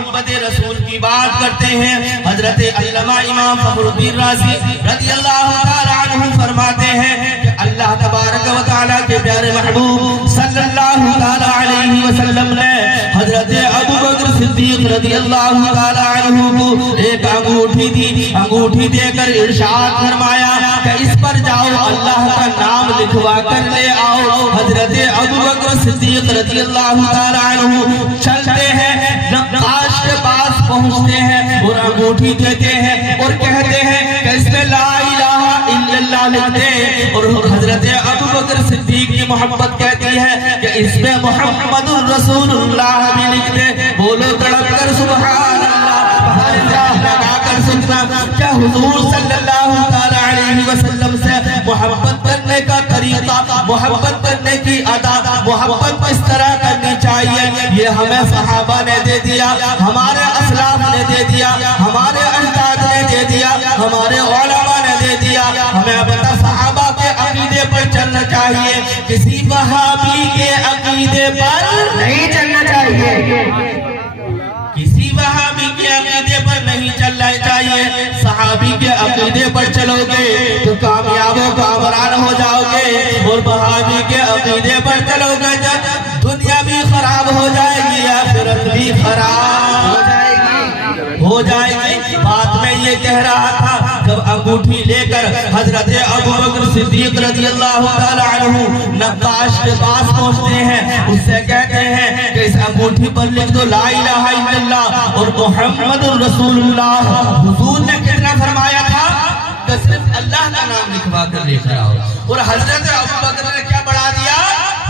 محبت رسول کی بات کرتے ہیں، حضرت علامہ امام فخر الدین رازی رضی اللہ تعالیٰ عنہ فرماتے ہیں کہ اللہ تبارک و تعالیٰ کے پیارے محبوب صلی اللہ تعالیٰ علیہ وسلم نے حضرت ابو بکر صدیق رضی اللہ تعالیٰ عنہ کو ایک انگوٹھی دی، انگوٹھی دے کر ارشاد فرمایا کہ اس پر جاؤ اللہ کا نام لکھوا کر لے آؤ۔ حضرت ابو بکر صدیق رضی اللہ تعالیٰ عنہ چلتے ہیں، نقاش کے پاس پہنچتے ہیں اور انگوٹھی دیتے ہیں اور کہتے ہیں کہ اس میں لا الہ الا اللہ لکھ دے، اور حضرت ابو بکر صدیق کی محبت کہتی ہے کہ اس میں محمد الرسول اللہ بھی لکھ دے۔ بولو تڑپ کر سبحان اللہ، لگا کر سننا کیا حضور صلی اللہ علیہ وسلم سے محبت کرنے کا طریقہ، محبت کرنے کی ادا، محبت کس طرح کرنی چاہیے، یہ ہمیں صحابہ نے دے دیا، ہمارے اسلاف نے دے دیا، ہمارے اجداد نے دے دیا، ہمارے علماء نے دے دیا۔ ہمیں بتا صحابہ کے عقیدے پر چلنا چاہیے، کسی وہابی کے عقیدے پر نہیں چلنا چاہیے، کسی وہابی کے عقیدے پر نہیں چلنا چاہیے۔ صحابی کے عقیدے پر چلو گے تو کامیاب و کامران ہو جاؤ گے، اور وہابی کے عقیدے پر چلو گے جب دنیا بھی خراب ہو جائے گی، آخرت بھی خراب ہو جائے گی۔ بات میں یہ کہہ رہا تھا، جب انگوٹھی لے کر حضرت ابو بکر صدیق رضی اللہ تعالیٰ عنہ نقاش کے پاس پہنچتے ہیں، اس سے کہتے ہیں کہ اس انگوٹھی پر لکھ دو لا الہ الا اللہ اور محمد الرسول اللہ۔ حضور نے کتنا فرمایا تھا کہ صرف اللہ کا نام لکھوا کر لے کر آؤ، اور حضرت ابو بکر نے کیا بڑھا دیا؟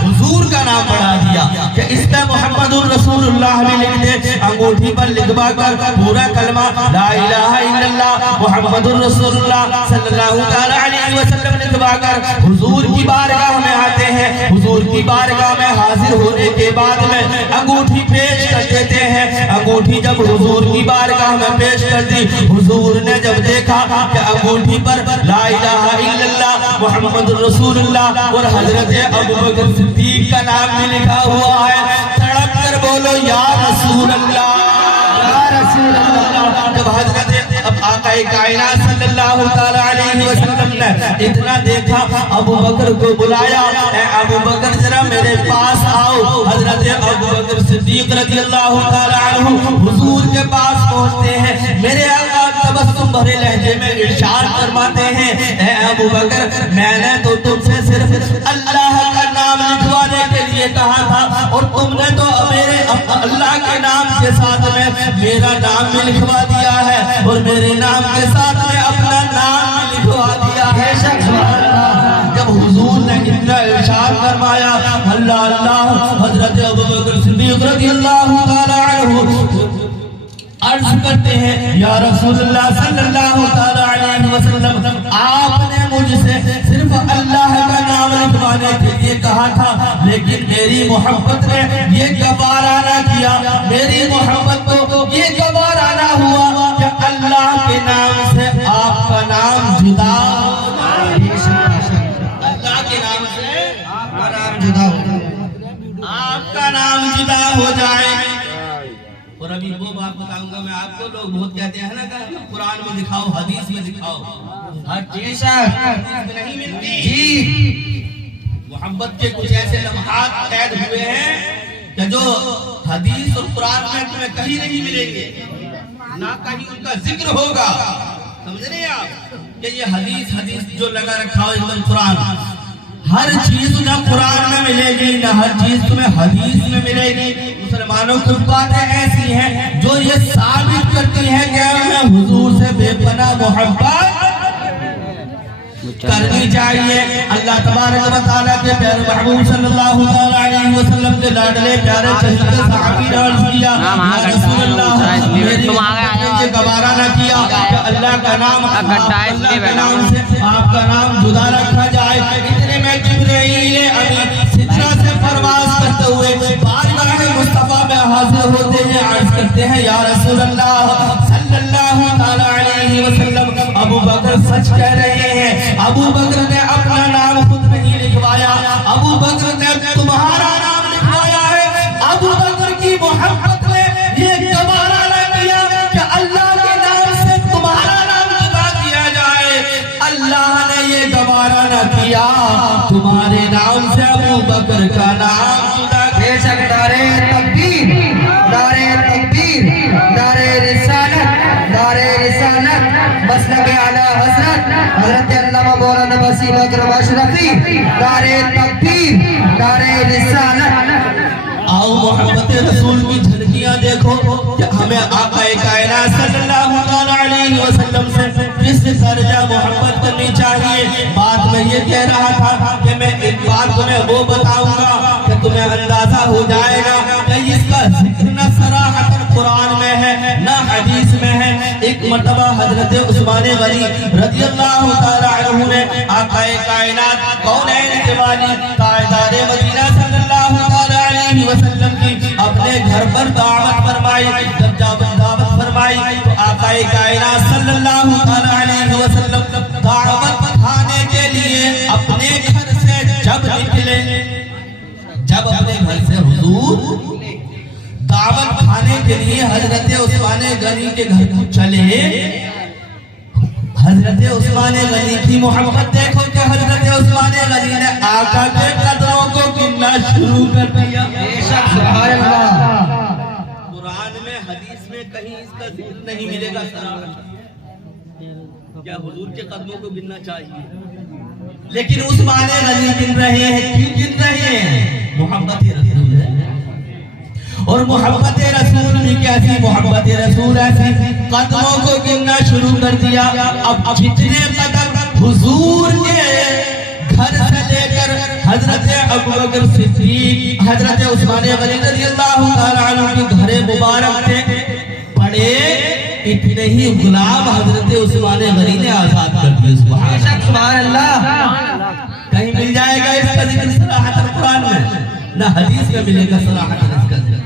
حضور کا نام بڑھا دیا کہ اس میں محمد الرسول اللہ بھی لکھ دے۔ انگوٹھی پر لکھوا کر پورا کلمہ لا الہ الا اللہ محمد الرسول اللہ صلی اللہ علیہ وسلم لکھوا کر حضور کی بارگاہ میں آتے ہیں۔ حضور کی بارگاہ میں حاضر ہونے کے بعد میں انگوٹھی پیش کر دیتے ہیں۔ انگوٹھی جب حضور کی بارگاہ میں پیش کر دی، حضور نے جب دیکھا کہ انگوٹھی پر لا الہ الا اللہ محمد الرسول اللہ اور حضرت ابو بکر صدیق کا نام بھی لکھا ہوا ہے، تڑپ کر بولو یا رسول اللہ، یا رسول اللہ۔ جب حضرت آقا کائنات صلی اللہ علیہ وسلم نے اتنا دیکھا، ابو بکر کو بلایا، اے ابو بکر ذرا میرے پاس آؤ۔ حضرت ابو بکر صدیق رضی اللہ عنہ حضور کے پاس پہنچتے ہیں، میرے آقا تبسم بھرے لہجے میں ارشاد فرماتے ہیں، اے ابو بکر میں نے تو تم سے صرف اللہ کا نام لکھوانے کے لیے کہا تھا، اور تم نے تو میرے اللہ کے نام کے ساتھ میں میرا نام بھی لکھوا دیا ہے، اور میرے نام کے ساتھ میں اپنا نام بھی لکھوا دیا ہے۔ جب حضور نے اتنا ارشاد فرمایا، اللہ اللہ، حضرت ابو بکر صدیق رضی اللہ تعالی عنہ عرض کرتے ہیں یا رسول اللہ صلی اللہ علیہ وسلم، آپ نے مجھ سے صرف اللہ کا نام لکھوانے کے لیے کہا تھا، لیکن میری محبت نے یہ گوارا نہ کیا، میری محبت کو یہ گوارا نہ ہوا کہ اللہ کے نام سے آپ کا نام جدا ہو جائے، اللہ کے نام سے آپ کا نام جدا ہو جائے، آپ کا نام جدا ہو جائے۔ اور ابھی وہ بات بتاؤں گا میں آپ کو، لوگ بہت کہتے ہیں نا کہ قرآن میں دکھاؤ، حدیث میں دکھاؤ، ہر چیز حدیث میں نہیں ملتی جی۔ محبت کے کچھ ایسے لمحات قید ہوئے ہیں کہ جو حدیث اور قرآن میں تمہیں کہیں نہیں ملیں گے، نہ کہیں ان کا ذکر ہوگا، سمجھ رہے ہیں آپ؟ کہ یہ حدیث جو لگا رکھا ہو ایک قرآن، ہر چیز نہ قرآن میں ملے گی، نہ ہر چیز تمہیں حدیث میں ملے گی۔ مسلمانوں کی باتیں ایسی ہیں جو یہ ثابت کرتی ہیں کہ ہمیں حضور سے بے پناہ محبت کرنی چاہیے۔ اللہ تبارک و تعالیٰ کے پیارے محبوب صلی اللہ علیہ وسلم کے لاڈلے پیارے چہیدے صحابی نے عرض کیا، یا رسول اللہ میری محبت نے گوارا نہ کیا کہ اللہ کا نام سے آپ کا نام جدا رکھا جائے۔ اتنے میں جبرائیل امین سدرہ سے پرواز کرتے ہوئے بارگاہ مصطفیٰ میں حاضر ہوتے ہیں، عرض کرتے ہیں یا رسول اللہ صلی اللہ علیہ وسلم، ابو بکر سچ کہہ رہے ہیں، ابو بکر نے اپنا نام خود نہیں لکھوایا، ابو بکر نے تمہارا نام لکھوایا ہے۔ ابو بکر کی محبت نے یہ گوارا اکبر کا نام جدا بے شک نعرہ تکبیر، نعرہ تکبیر، نعرہ رسالت، مسلک اعلی حضرت حضرت علامہ مولانا وسیم اکرم اشرفی، نعرہ تکبیر، نعرہ رسالت۔ آؤ محبت رسول کی جھلکیاں دیکھو کہ ہمیں آقا کائنات صلی اللہ علیہ وسلم سے کس درجہ محبت کرنی چاہیے۔ بات میں یہ کہہ رہا تھا کہ میں ایک بات تمہیں وہ بتاؤں گا کہ تمہیں اندازہ ہو جائے گا کہ اس کا ذکر نہ صراحتاً قرآن میں ہے نہ حدیث میں ہے۔ ایک مرتبہ حضرت عثمان غنی رضی اللہ تعالیٰ عنہ نے آقا کائنات کونین کے والی تاجدار مدینہ صلی اللہ تعالیٰ علیہ وسلم کی اپنے گھر پر دعوت فرمائی۔ جب دعوت فرمائی تو آقا کائنات صلی اللہ علیہ وسلم دعوت کھانے کے لیے اپنے گھر سے جب نکلے، جب اپنے گھر سے حضور دعوت کھانے کے لیے حضرت عثمان غنی کے گھر کو چلے، حضرت عثمان غنی کی محبت دیکھو کہ حضرت عثمان غنی نے آقا کے قدموں کو گننا شروع کر دیا۔ سبحان اللہ۔ قرآن میں حدیث میں کہیں اس کا ذکر نہیں ملے گا صراحت، کیا حضور کے قدموں کو گننا چاہیے، لیکن عثمان غنی گن رہے ہیں۔ کیوں گن رہے ہیں؟ محبت رسول ہے، اور محبت رسول بھی کیسی محبت رسول ایسی، قدموں کو گننا شروع کر دیا۔ اب جتنے قدم حضور کے گھر سے لے کر حضرت ابوبکر صدیق، حضرت عثمان غنی رضی اللہ تعالیٰ عنہ کے گھر مبارک تھے پڑے، اتنے ہی غلام حضرت عثمان غنی نے آزاد کر دیے۔ سبحان اللہ۔ کہیں مل جائے گا اس کا ذکر صراحت قرآن میں، نہ حدیث میں ملے گا صراحت اس کا ذکر،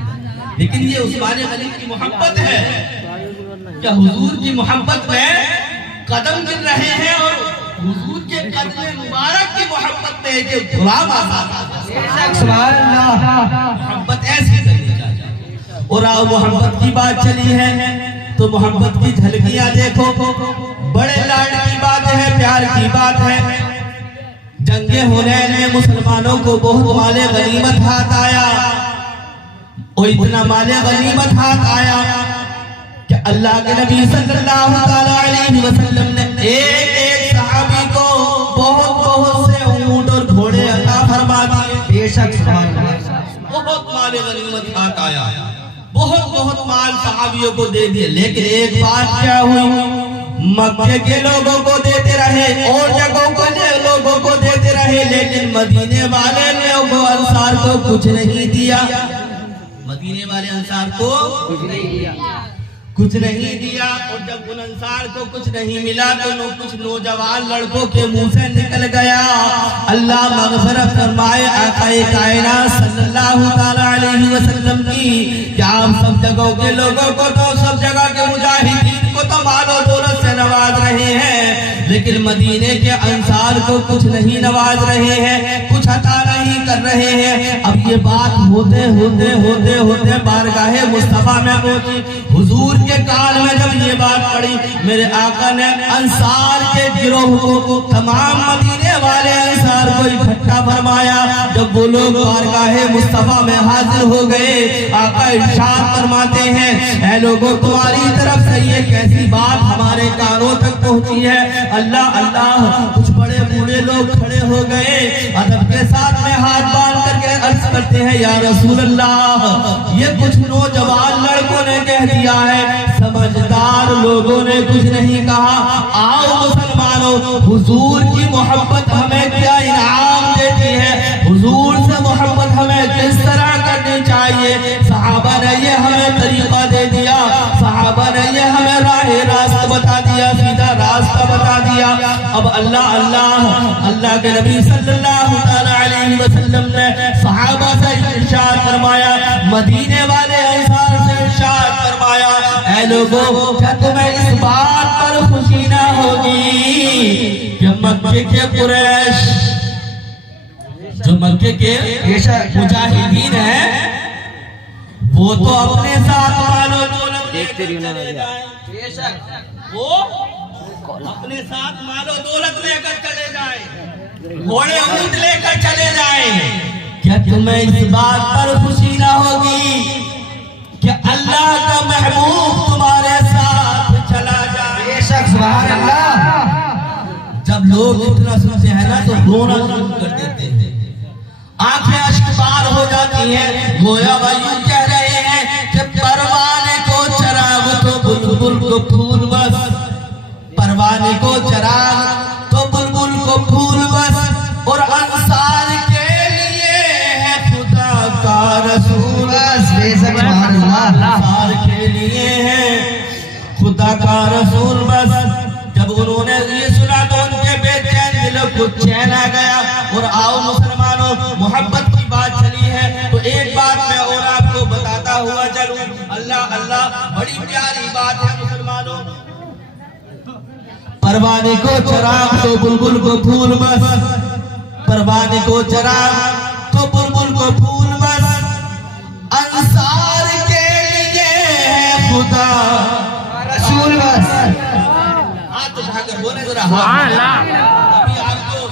لیکن یہ عثمان غنی کی محبت ہے کہ حضور کی محبت میں قدم گر رہے ہیں، اور حضور کے قدم مبارک کی محبت میں کہ غلام آزاد۔ سبحان اللہ۔ محبت ایسی کرنی چاہیے۔ اور آؤ محبت کی بات چلی ہے تو محبت کی جھلکیاں دیکھو، بڑے لاڈ کی بات ہے، پیار کی بات ہے۔ جنگ حنین میں مسلمانوں کو بہت مال غنیمت ہاتھ آیا، اور اتنا مال غنیمت ہاتھ آیا کہ اللہ کے نبی صلی اللہ علیہ وسلم نے ایک صحابی کو بہت سے اونٹ اور گھوڑے عطا فرما دیے۔ بے شک سبحان اللہ۔ بہت مال غنیمت ہاتھ آیا، بہت مال صحابیوں کو دے دیے، لیکن ایک بات کیا ہوئی، مکے کے لوگوں کو دیتے رہے اور جگہوں کو لوگوں کو دیتے رہے، لیکن مدینے والے نے وہ انصار کو کچھ نہیں دیا، مدینے والے انصار کو کچھ نہیں دیا۔ اور جب ان انصار کو کچھ نہیں ملا تو کچھ نوجوان لڑکوں کے منہ سے نکل گیا، اللہ مغفرت فرمائے آقا کائنات صلی اللہ علیہ وسلم کی، کہ آپ سب جگہوں کے لوگوں کو تو سب جگہ کے مجاہدین کو تو مال و دولت سے نواز رہے ہیں، لیکن مدینے کے انصار کو کچھ نہیں نواز رہے ہیں، کچھ عطا نہیں کر رہے ہیں۔ اب یہ بات ہوتے بارگاہ مصطفیٰ میں پہنچی، حضور کے کان میں جب یہ بات پڑی، میرے آقا نے انصار کے گروہ کو، تمام مدینے والے انصار کو اکٹھا فرمایا۔ جب وہ لوگ بارگاہ مصطفیٰ میں حاضر ہو گئے، آقا ارشاد فرماتے ہیں، اے لوگوں تمہاری طرف سے یہ کیسی بات ہمارے کانوں تک پہنچی ہے؟ اللہ اللہ۔ کچھ بڑے بوڑھے لوگ کھڑے ہو گئے، ادب کے ساتھ میں ہاتھ باندھ کر کے عرض کرتے ہیں، یا رسول اللہ، یہ کچھ نوجوان لڑکوں نے کہہ دیا ہے، سمجھدار لوگوں نے کچھ نہیں کہا۔ آؤ مسلمانوں، حضور کی محبت ہمیں کیا انعام دیتی ہے، حضور سے محبت ہمیں کس طرح کرنی چاہیے۔ صحابہ نے یہ ہمیں طریقہ دے دیا، صحابہ نے یہ ہمیں راہ راست بتا دیا، سیدھا راستہ بتا دیا۔ اب اللہ کے نبی صلی اللہ علیہ وسلم نے صحابہ سے ارشاد فرمایا، مدینے والے انصار سے ارشاد فرمایا، اے لوگوں، کیا تمہیں اس بات پر خوشی نہ ہوگی کہ مکے کے قریش، جو مکے کے مجاہدین ہیں، وہ تو اپنے ساتھ مال و دولت لے کر چلے جائیں، وہ اپنے ساتھ مال و دولت لے کر چلے جائیں، گھوڑے اونٹ لے کر چلے جائیں، کیا تمہیں اس بات پر خوشی نہ ہوگی کہ اللہ کا محبوب تمہارے ساتھ چلا جائے؟ بے شک سبحان اللہ. جب لوگ اتنا سنتے ہیں نا تو رونا شروع کر دیتے ہیں، آنکھیں اشکبار ہو جاتی ہیں. گویا وہ یوں کہہ رہے ہیں کہ پروانے کو چراغ تو بلبل کو پھول بس، پروانے کو چراغ تو بلبل کو پھول بس، اور انصار کے لیے ہے خدا کا رسول بس. بے شک سبحان اللہ. انصار کے لیے ہے خدا کا رسول بس. جب انہوں نے یہ سنا تو ان کے بے چین دلوں کو چین آ گیا. اور آؤ مسلمانوں، محبت کی بات چلی ہے تو ایک بات میں اور آپ کو بتاتا ہوا چلوں. اللہ اللہ، بڑی پیاری بات ہے مسلمانوں. پروانے کو چراغ تو بلبل کو پھول بس، پروانے کو چراغ تو بلبل کو پھول بس، انصار کے لیے ہے خدا رسول بس. ہاتھ اٹھا کر بولے ذرا. ابھی آپ کو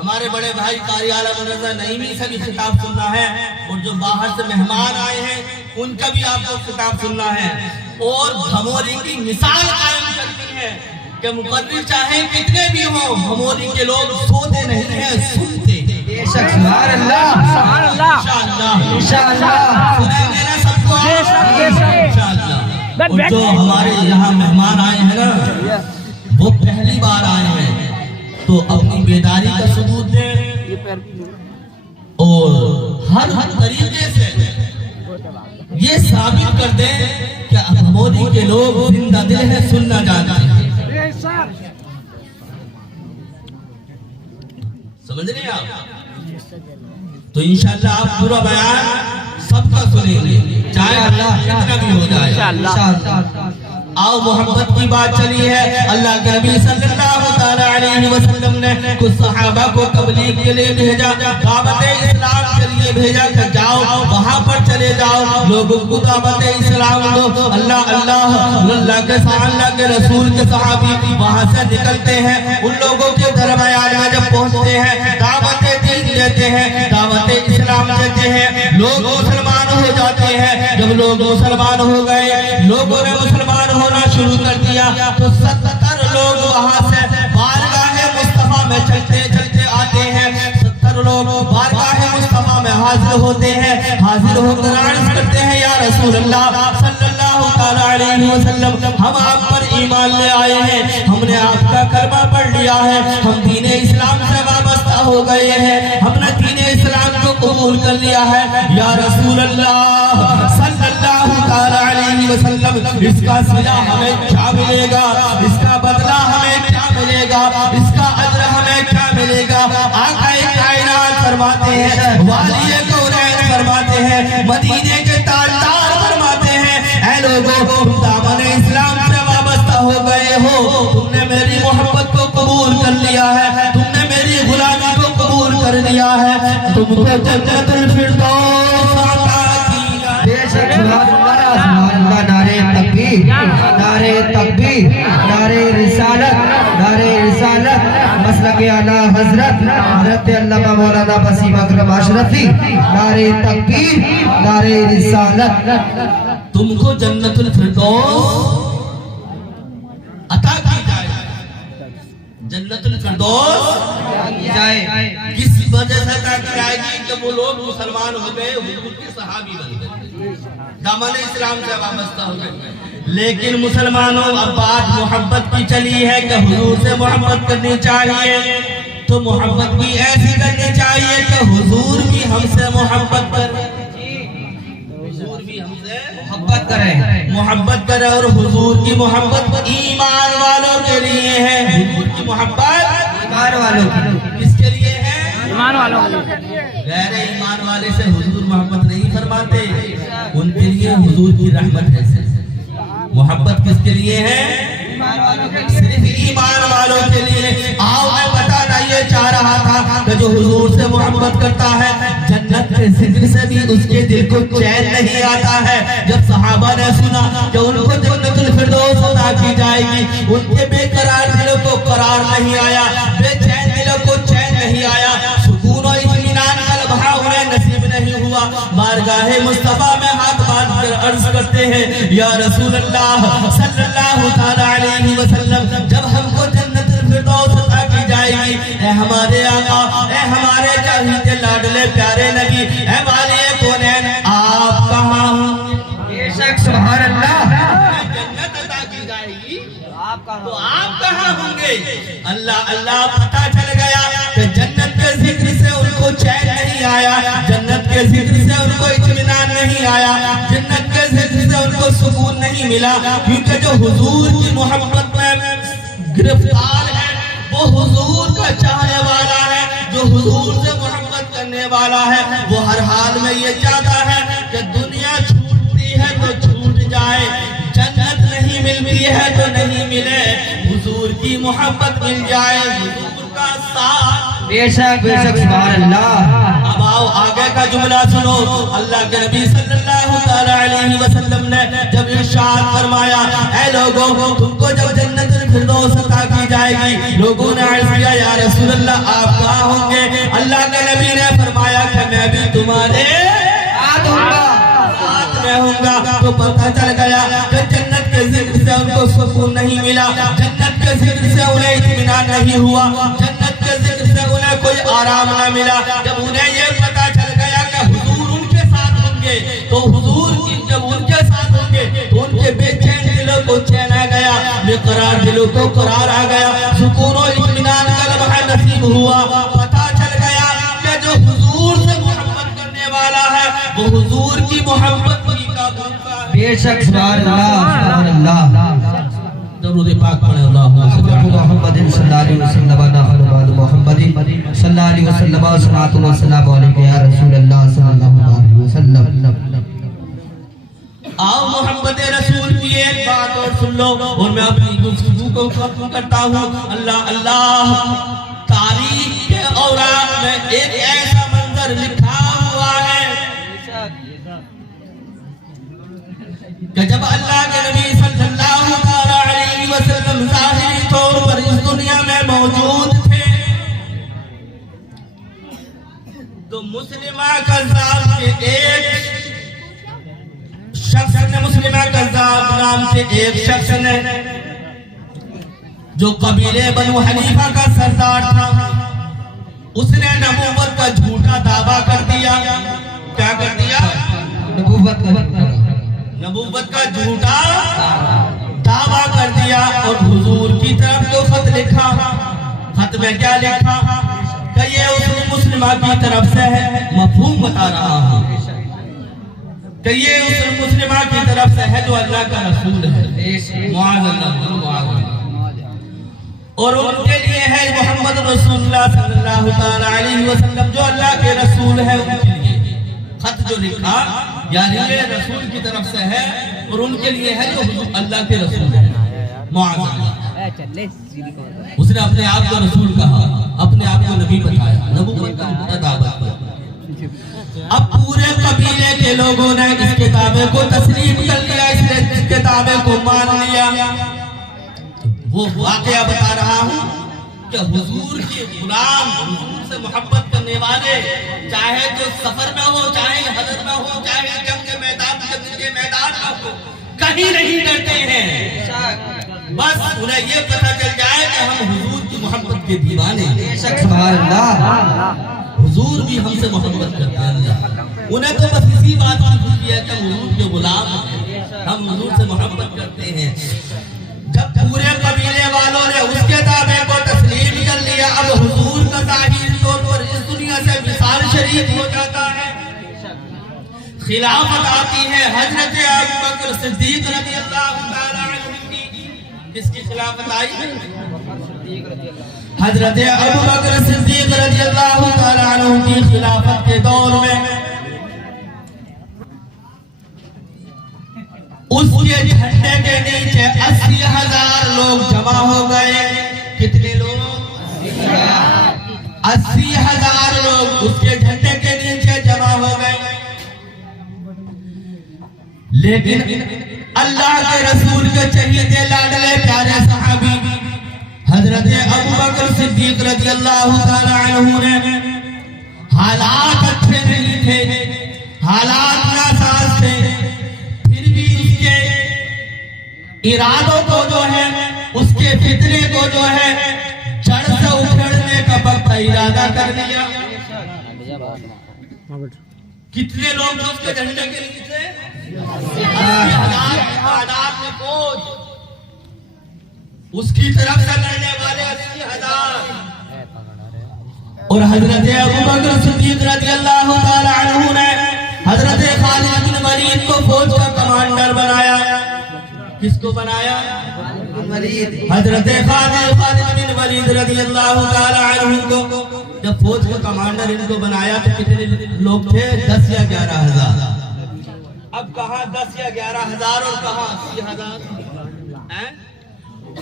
ہمارے بڑے بھائی قاری اعلیٰ مرزا نعیمی سے بھی خطاب سننا ہے، اور جو باہر سے مہمان آئے ہیں ان کا بھی آپ کو خطاب سننا ہے. اور بھموری کی مثال قائم کرنی ہے کہ مقرر چاہے کتنے بھی ہوں، بھموری کے لوگ سوتے نہیں ہیں، سنتے ہیں. بے شک سبحان اللہ. سبحان اللہ. انشاءاللہ انشاءاللہ. سنیں گے نا سب کو انشاءاللہ. اور جو ہمارے یہاں مہمان آئے ہیں نا وہ پہلی بار آئے ہیں تو اپنی بیداری کا ثبوت دیں اور ہر طریقے سے یہ ثابت کر دیں کہ بھموری کے لوگ زندہ دل ہیں، سننا جانا ہے. سمجھ رہے ہیں آپ؟ تو انشاءاللہ آپ پورا بیان سب کا سنیں گے، چاہے کتنا بھی ہو جائے. انشاءاللہ. آؤ محبت کی بات چلی ہے. اللہ کے نبی صلی اللہ علیہ وسلم نے کچھ صحابہ کو تبلیغ کے لیے بھیجا، دعوت اسلام کے لیے بھیجا کہ جاؤ وہاں پر چلے جاؤ، لوگوں کو دعوت اسلام دو. اللہ کے رسول کے صحابی وہاں سے نکلتے ہیں، ان لوگوں کے درمیان میں جب پہنچتے ہیں دعوت دین دیتے ہیں، دعوت اسلام دیتے ہیں، لوگ مسلمان ہو جاتے ہیں. جب لوگ مسلمان ہو گئے، لوگوں نے مسلمان ہونا شروع کر دیا تو 70 لوگ وہاں سے بارگاہ مصطفیٰ میں چلتے چلتے آتے ہیں. 70 لوگ بارگاہ مصطفیٰ میں حاضر ہوتے ہیں، حاضر ہو کر عرض کرتے ہیں یا رسول اللہ صلی اللہ علیہ وسلم، ہم آپ پر ایمان لے آئے ہیں، ہم نے آپ کا کلمہ پڑھ لیا ہے، ہم دین اسلام سے وابستہ ہو گئے ہیں، ہم نے دین اسلام کو قبول کر لیا ہے. یا رسول اللہ صلی اللہ علیہ وسلم، اس کا صلہ ہمیں کیا ملے گا، اس کا بدلہ ہمیں کیا ملے گا، اس کا اجر ہمیں کیا ملے گا؟ آقا کائنات فرماتے ہیں، والی کونین فرماتے ہیں، مدینے کے تاجدار فرماتے ہیں، اے لوگوں تم دامن اسلام سے وابستہ ہو گئے ہو، تم نے میری محبت کو قبول کر لیا ہے، تم نے میری غلامی کو قبول کر لیا ہے، تم کو جنت الفردوس عطا کی جائے. بے شک سبحان اللہ. سبحان اللہ. نعرہ تکبیر، نعرہ تکبیر، نعرہ رسالت، نعرہ رسالت. مسلک اعلیٰ حضرت حضرت علامہ مولانا وسیم اکرم اشرفی. نعرہ تکبیر، نعرہ رسالت. تم کو جنت الفردوس عطا کی جائے. جنت الفردوس کی جائے. کس وجہ سے عطا کی جائے گی کہ وہ لوگ مسلمان ہو گئے، حضور کے صحابی بن گئے، دامن اسلام سے وابستہ ہو گئے. لیکن مسلمانوں اب بات محبت کی چلی ہے کہ حضور سے محبت کرنی چاہیے، تو محبت بھی ایسی کرنی چاہیے کہ حضور بھی ہم سے محبت کرے، حضور بھی ہم سے محبت کرے. اور حضور کی محبت ایمان والوں کے لیے ہے. حضور کی محبت ایمان والوں کی. کس کے لیے ہے؟ ایمان والوں غیر ایمان والے سے حضور محبت نہیں فرماتے، ان کے لیے حضور کی رحمت ہے. محبت کس کے لیے ہے؟ صرف ایمان والوں کے لیے. آؤ میں بتانا یہ چاہ رہا تھا کہ جو حضور سے محبت کرتا ہے جنت کے ذکر سے بھی اس کے دل کو چین نہیں آتا ہے. جب صحابہ نے سنا کہ ان کو جنت الفردوس عطا کی جائے گی، ان کے بے قرار دلوں کو قرار نہیں آیا، بے چین دلوں کو چین نہیں آیا، سکون و اطمینان کا لمحہ انہیں نصیب بارگاہ مصطفیٰ میں ہاتھ باندھ کر عرض کرتے ہیں یا رسول اللہ صلی اللہ تعالیٰ علیہ وسلم جب ہم کو جنت الفردوس عطا کی جائے گی، اے ہمارے آقا، اے ہمارے چاہتے لاڈلے پیارے نبی، اے والی کونین، آپ کہاں ہوں؟ بے شک سبحان اللہ، جنت عطا کی جائے گی تو آپ کہاں ہوں گے؟ اللہ پتہ چل گیا کہ جنت کے ذکر سے ان کو چین نہیں آیا، جنت کے ذکر سے ان کو اطمینان نہیں آیا، جنت کے ذکر سے ان کو سکون نہیں ملا، کیونکہ جو حضور کی محبت میں گرفتار ہے وہ حضور کا چاہنے والا ہے، جو حضور سے محبت کرنے والا ہے وہ ہر حال میں یہ چاہتا ہے کہ دنیا چھوٹتی ہے تو چھوٹ جائے، جنت نہیں ملتی ہے تو نہیں ملے، حضور کی محبت مل جائے، حضور کا ساتھ۔ بے شک سبحان اللہ۔ اب آؤ آگے کا جملہ سنو، اللہ کے نبی صلی اللہ علیہ وسلم نے جب ارشاد فرمایا اے لوگوں تم کو جب جنت الفردوس عطا کی جائے گی، لوگوں نے عرض کیا یا رسول اللہ آپ کہاں ہوں گے؟ اللہ کے نبی نے فرمایا کہ میں بھی تمہارے ساتھ ہوں گا، ساتھ میں ہوں گا۔ تو پتہ چل گیا کہ جنت کے ذکر سے ان کو سکون نہیں ملا، جنت کے ذکر سے انہیں اطمینان نہیں ہوا، جنت کے ذکر سے انہیں کوئی آرام نہ ملا۔ جب انہیں یہ پتہ چل گیا کہ حضور ان کے ساتھ ہوں گے تو حضور جب ان کے ساتھ ہوں گے تو ان کے بے چین دلوں کو چین آ گیا، بے قرار دلوں کو قرار آ گیا، سکون و اطمینان کا لمحہ نصیب ہوا۔ پتہ چل گیا کہ جو حضور سے محبت کرنے والا ہے وہ حضور کی محبت کی قابل ہے۔ بے شک سبحان اللہ، سبحان اللہ۔ درود پاک پڑھے اللہم صلی اللہ محمد صلی اللہ علیہ وسلم محمد محمد صلی اللہ علیہ وسلم صلاۃ و سلام علیک یا رسول اللہ صلی اللہ علیہ وسلم۔ آؤ محمد رسول کی ایک بات اور سن لو اور میں اپنی گفتگو کو ختم کرتا ہوں۔ اللہ تاریخ کے اوراق میں ایک ایسا منظر لکھا ہوا ہے کہ جب اللہ کے نبی صلی اللہ علیہ وسلم ظاہری طور پر اس دنیا میں موجود تھے تو مسلمہ کذاب کے ایک شخص نے، مسلمہ کذاب نام سے ایک شخص نے جو قبیلے بنو حنیفہ کا سردار تھا، اس نے نبوت کا جھوٹا دعویٰ کر دیا۔ کیا کر دیا؟ نبوت کا جھوٹا دعویٰ کر دیا اور حضور کی طرف جو خط لکھا، خط میں کیا لکھا کہ یہ اس مسلمہ کی طرف سے ہے، مفہوم بتا رہا ہوں کہ یہ اس مسلمہ کی طرف سے ہے جو اللہ کا رسول ہے، معاذ اللہ، اور ان کے لیے ہے محمد رسول اللہ صلی اللہ علیہ وسلم جو اللہ کے رسول ہے، ان کے لیے خط جو لکھا یعنی یہ رسول کی طرف سے ہے اور ان کے لیے ہے جو اللہ کے رسول ہے، معاذ اللہ۔ اس نے اپنے آپ کو رسول کہا، اپنے آپ کو نبی بتایا، نبوت کا دعوت کیا۔ اب پورے قبیلے کے لوگوں نے اس کتابیں کو تسلیم کر لیا، اس کتابیں کو مان لیا۔ وہ واقعہ بتا رہا ہوں کہ حضور کے غلام، حضور سے محبت کرنے والے، چاہے جو سفر میں ہو، چاہے حضر میں ہو، چاہے جنگ کے میدان میں ہو، کہیں نہیں ڈرتے ہیں، بس انہیں یہ پتہ چل جائے کہ ہم حضور کی محبت کے دیوانے ہیں۔ سبحان اللہ، حضور بھی ہم سے محبت کرتے ہیں۔ انہیں تو بس اسی بات کی خوشی ہے کہ حضور کے غلام ہیں، ہم حضور سے محبت کرتے ہیں۔ جب پورے قبیلے والوں نے اس کتابیں کو تسلیم کر لیا، اب حضور کا ظاہری طور پر اس دنیا سے وصال شریف ہو جاتا ہے، خلافت آتی ہے حضرت ابوبکر صدیق رضی اللہ تعالی عنہ کی۔ کس کی خلافت آئی؟ حضرت ابوبکر صدیق رضی اللہ تعالی عنہ کی خلافت کے دور میں اس کے جھنڈے کے نیچے 80,000 لوگ جمع ہو گئے۔ کتنے لوگ؟ 80,000 لوگ اس کے جھنڈے کے نیچے جمع ہو گئے۔ لیکن اللہ کے رسول کے چہیتے لاڈلے پیارے صحابی حضرت ابوبکر صدیق رضی اللہ تعالی عنہ نے حالات اچھے نہیں تھے، حالات ناساز تھے، پھر بھی اس کے ارادوں کو جو ہے، اس کے فتنے کو جو ہے جڑ سے اکھڑنے کا پختہ ارادہ کر لیا۔ کتنے لوگ جو اس کے جھنڈے کے لیے تھے؟ 80,000 تعداد میں فوج، اس کی طرف سے لڑنے والے 80,000۔ اور حضرت ابوبکر صدیق رضی اللہ تعالی عنہ نے حضرت خالد بن ولید کو فوج کا کمانڈر بنایا۔ کس کو بنایا؟ حضرت خالد بن ولید رضی اللہ تعالی عنہ کو جب فوج کا کمانڈر ان کو بنایا تو کتنے لوگ تھے؟ 10 یا 11,000۔ اب کہاں 10 یا 11,000 اور کہاں 80,000؟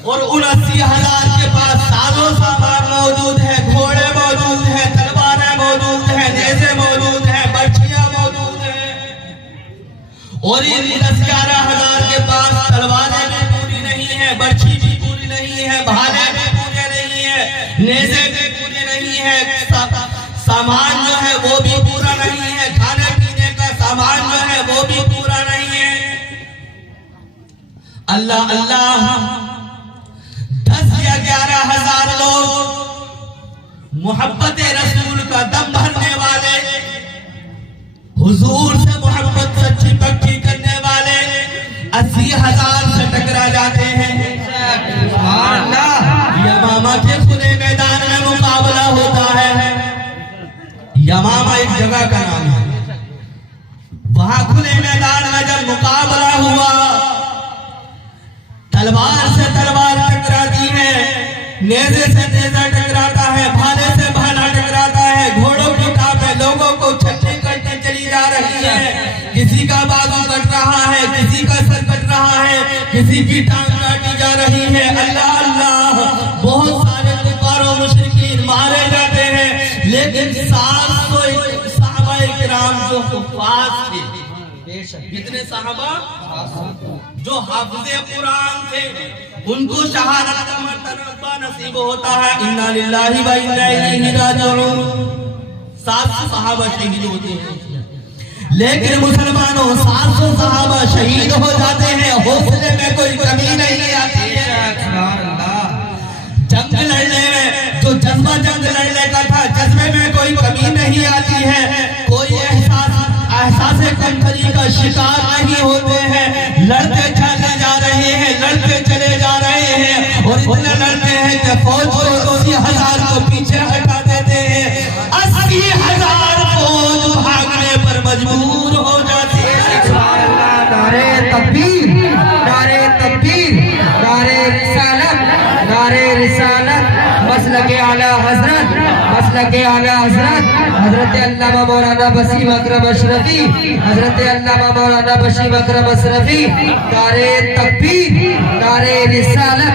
اور ان 80,000 کے پاس ساز و سامان موجود ہے، گھوڑے موجود ہیں، تلواریں موجود ہیں، نیزے موجود ہیں، برچھیاں موجود ہیں۔ اور ان 10-11,000 کے پاس تلواریں بھی پوری نہیں ہیں، برچھی بھی پوری نہیں ہے، بھالے بھی پورے نہیں ہیں، نیزے بھی پورے نہیں ہیں، سامان جو ہے وہ بھی پورا نہیں ہے، کھانے پینے کا سامان جو ہے وہ بھی پورا نہیں ہے۔ اللہ اللہ، 10 یا 11,000 لوگ محبت رسول کا دم بھرنے والے، حضور سے محبت سچی پکی کرنے والے 80,000 سے ٹکرا جاتے ہیں۔ یمامہ کے کھلے میدان میں مقابلہ ہوتا ہے۔ یمامہ ایک جگہ کا نام ہے، وہاں کھلے میدان میں جب مقابلہ ہوا، تلوار سے تلوار ٹکراتی ہے، نیزے سے نیزہ ٹکراتا ہے، بھالے سے بھالا ٹکراتا ہے، گھوڑوں کی ٹاپیں لوگوں کو چھٹی کرتے چلی جا رہی ہے، کسی کا بازو کٹ رہا ہے، کسی کا سر کٹ رہا ہے، کسی کی ٹانگ کاٹی جا رہی ہے۔ اللہ اللہ، بہت سارے کفار و مشرکین مارے جاتے ہیں، لیکن 700 صحابہ کرام جو حفاظ تھے، کتنے صحابہ جو حافظ قرآن تھے، ان کو شہادت کا مرتبہ نصیب ہوتا ہے۔ انا للہ و انا الیہ راجعون۔ 700 صحابہ شہید ہوتے ہیں، لیکن مسلمانوں 700 صحابہ شہید ہو جاتے ہیں، حوصلے میں کوئی کمی نہیں آتی ہے۔ جنگ لڑنے میں جو جذبہ جنگ لڑنے کا تھا، جذبے میں کوئی کمی نہیں آتی ہے، کوئی احساس کمتری کا شکار نہیں ہوتے ہیں، لڑتے چلے جا رہے ہیں، لڑتے چلے جا رہے ہیں، اور اتنا لڑتے ہیں کہ فوج کو 80,000 کو پیچھے ہٹا دیتے ہیں۔ 80,000 فوج بھاگنے پر مجبور ہو جاتی ہے۔ نعرے تکبیر، نعرے تکبیر، نعرے رسالت، نعرے رسالت، مسلک اعلی حضرت، مسلک اعلی حضرت حضرت علامہ مولانا وسیم اکرم اشرفی، حضرت علامہ مولانا وسیم اکرم اشرفی، نعرے تکبیر، نعرے رسالت۔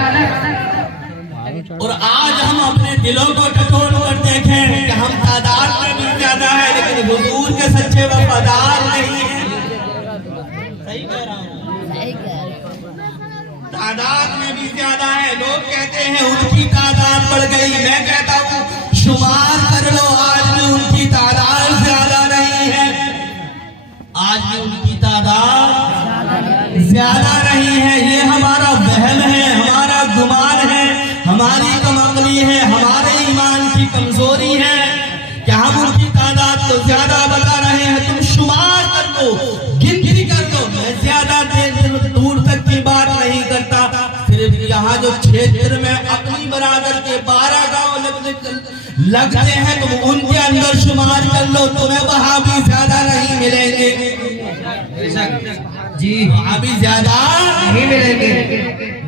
اور آج ہم اپنے دلوں کو ٹٹول کر دیکھیں کہ ہم تعداد میں بھی زیادہ ہے، لیکن حضور کے سچے وفادار نہیں ہیں۔ صحیح کہہ رہا ہوں، تعداد میں بھی زیادہ ہے۔ لوگ کہتے ہیں ان کی تعداد بڑھ گئی، میں کہتا ہوں شمار کر لو، آج بھی ان کی تعداد زیادہ نہیں ہے، آج بھی ان کی تعداد زیادہ نہیں ہے۔ یہ ہمارا وہم ہے، ہمارا گمان ہے، ہماری کم عقلی ہے، ہمارے ایمان کی کمزوری ہے کہ ہم ان کی تعداد کو زیادہ بتا رہے ہیں۔ تم شمار کر لو، گنتی کر لو، میں زیادہ دور تک کی بات نہیں کرتا، صرف یہاں جو چھیتر میں اپنی برادر کے 12 گاؤں لگتے ہیں، تم ان کے اندر شمار کر لو، تمہیں وہاں بھی زیادہ نہیں ملیں گے۔ جی وہاں بھی زیادہ نہیں ملیں گے،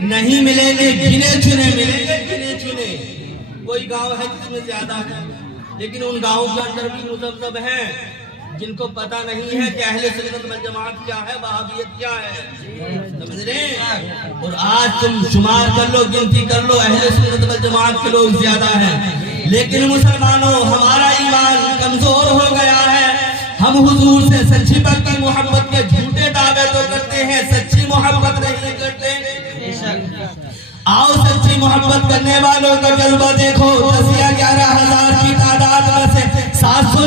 نہیں ملیں گے، گنے چنے ملیں گے، گنے چنے۔ کوئی گاؤں ہے جس میں زیادہ ہے، لیکن ان گاؤں کے اندر بھی مذہب ہیں جن کو پتہ نہیں ہے کہ اہل سنت والجماعت کیا ہے، وہابیت کیا ہے، سمجھ رہے ہیں؟ اور آج تم شمار کر لو، گنتی کر لو، اہل سنت والجماعت کے لوگ زیادہ ہیں، لیکن مسلمانوں ہمارا ایمان کمزور ہو گیا ہے۔ ہم حضور سے سچی پکی محبت کے جھوٹے دعوے تو کرتے ہیں، سچی محبت نہیں کرتے۔ آؤ سچی محبت کرنے والوں کا جذبہ دیکھو، 10 یا 11,000 کی تعداد میں سے 700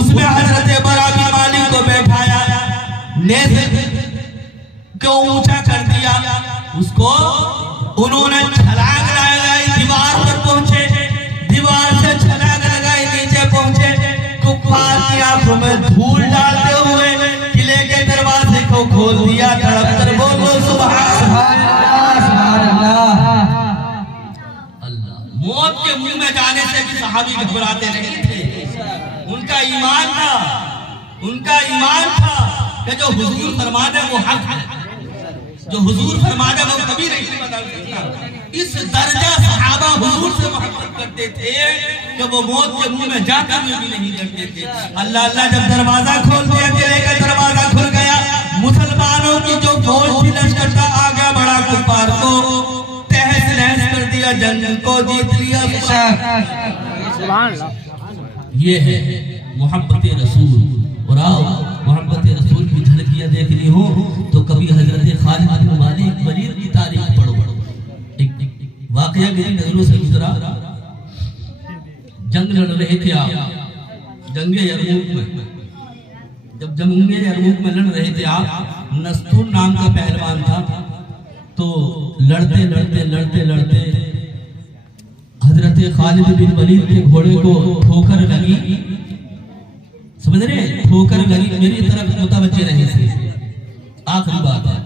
اس میں حضرت برا بن مالک کو بیٹھایا، نیزے کو اونچا کر دیا، اس کو انہوں نے چھلانگ لگائی، دیوار پر پہنچے، دیوار سے چھلانگ لگائی، نیچے پہنچے، کفار کی آنکھوں میں دھول ڈالتے ہوئے قلعے کے دروازے کو کھول دیا، تڑپ کر بولو سبحان اللہ۔ موت کے منہ میں جانے سے بھی صحابی گھبراتے نہیں تھے، ان کا ایمان تھا، ان کا ایمان تھا کہ جو حضور فرمانے وہ حق ہے، جو حضور فرمانے وہ کبھی نہیں بدل سکتا۔ اس درجہ صحابہ حضور سے محبت کرتے تھے کہ وہ موت کے منہ میں جا کر بھی نہیں ڈرتے تھے۔ اللہ جب دروازہ کھول دیا، قلعے کا دروازہ کھل گیا، مسلمانوں کی جو فوج تھی لشکر آ گیا، بڑا کفار کو تہس نہس کر دیا، جنگ کو جیت لیا۔ یہ ہے محبت رسول۔ اور آؤ محبت رسول کی جھلکیاں دیکھنی ہو تو کبھی حضرت خالد بن مالک ولید کی تاریخ پڑھو۔ ایک واقعہ میری نظروں سے گزرا، جنگ لڑ رہے تھے آپ جنگ یرموک میں، جب جنگ یرموک میں لڑ رہے تھے آپ، نستور نام کا پہلوان تھا، تو لڑتے لڑتے لڑتے لڑتے حضرت خالد بن ولید کے گھوڑے کو ٹھوکر لگی، سمجھ رہے ہیں، ٹھوکر لگی، میری طرف متوجہ رہے تھے، آخری بات ہے،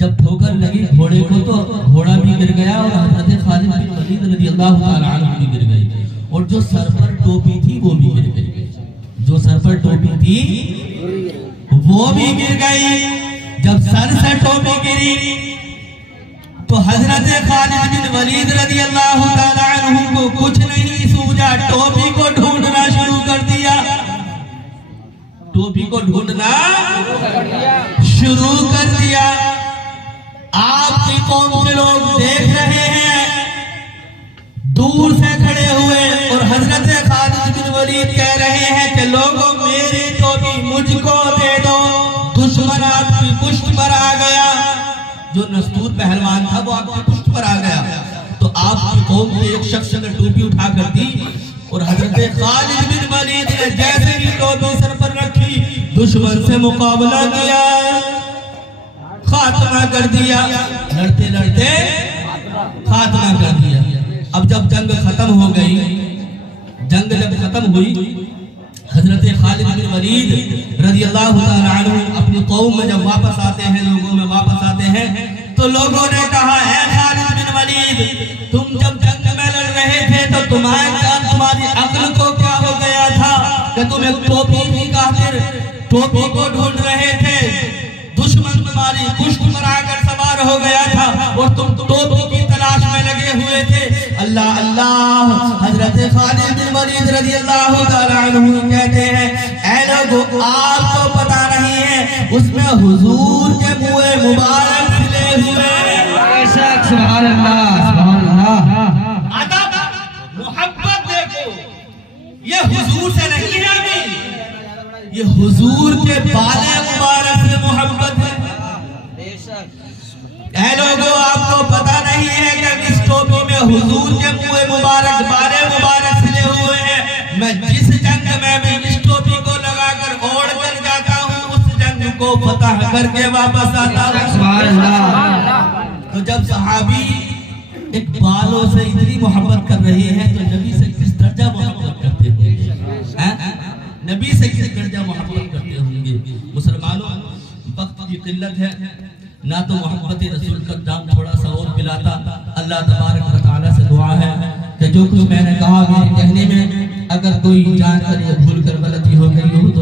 جب ٹھوکر لگی گھوڑے کو تو گھوڑا بھی گر گیا اور حضرت خالد بن ولید رضی اللہ تعالیٰ عنہ بھی گر گئی، اور جو سر پر ٹوپی تھی وہ بھی گر گئی، جو سر پر ٹوپی تھی وہ بھی گر گئی۔ جب سر سے ٹوپی گری تو حضرت خالد بن ولید رضی اللہ تعالیٰ عنہ کو کچھ نہیں سوجا، ٹوپی کو ڈھونڈنا شروع کر دیا، ٹوپی کو ڈھونڈنا شروع کر دیا۔ آپ کی قوم کے لوگ دیکھ رہے ہیں، دور سے کھڑے ہوئے، اور حضرت خالد بن ولید کہہ رہے ہیں کہ لوگوں میری ٹوپی مجھ کو دے دو، دشمن آپ کی پشت پر آ گیا۔ جو نستور پہلوان تھا وہ آپ کی پشت پر آ گیا، تو آپ کی قوم کے ایک شخص نے ٹوپی اٹھا کر دی، اور حضرت خالد بن ولید نے جیسے ہی ٹوپی سر پر رکھی، دشمن سے مقابلہ کیا، خاتمہ کر دیا، لڑتے لڑتے خاتمہ کر دیا۔ اب جب جنگ ختم ہو گئی، جنگ جب ختم ہوئی، حضرت خالد بن ولید رضی اللہ تعالیٰ عنہ اپنی قوم میں جب واپس آتے ہیں، لوگوں میں واپس آتے ہیں، تو لوگوں نے کہا ہے خالد بن ولید تم جب جنگ میں لڑ رہے تھے تو تمہاری عقل کو کیا ہو گیا تھا کہ تم ایک ٹوپی کی خاطر ٹوپی کو ڈھونڈ رہے تھے، دشمن تمہاری پشت پر آ کر سوار ہو گیا تھا اور تم ٹوپی کی تلاش میں لگے ہوئے تھے۔ اللہ اللہ، حضرت خالد بن ولید رضی اللہ تعالیٰ عنہ کہتے ہیں اے لوگوں آپ کو پتہ نہیں ہے اس میں حضور کے منہ مبارک کھلے ہوئے۔ سبحان اللہ، سبحان اللہ۔ ادب محبت دیکھو، یہ حضور سے نہیں ہے ابھی، یہ حضور کے بالے مبارک سے محبت ہے۔ اے لوگوں آپ کو پتہ نہیں ہے کہ اس ٹوپی میں حضور کے منہ مبارک بالے مبارک سلے ہوئے ہیں۔ میں جس جنگ میں بھی اس ٹوپی کو لگا کر اوڑھ کر جاتا ہوں اس جنگ کو فتح کر کے واپس آتا ہوں۔ سبحان اللہ۔ تو جب صحابی ایک بالوں سے اتنی محبت کر رہے ہیں تو نبی سے کس درجہ محبت کرتے ہوں گے؟ نبی سے کس درجہ محبت کرتے ہوں گے؟ مسلمانوں وقت کی قلت ہے، نہ تو محبت رسول کا دام تھوڑا سا اور پلاتا۔ اللہ تبارک و تعالیٰ سے دعا ہے کہ جو کچھ میں نے کہا میرے کہنے میں اگر کوئی جان کر یا بھول کر غلطی ہو گئی ہو تو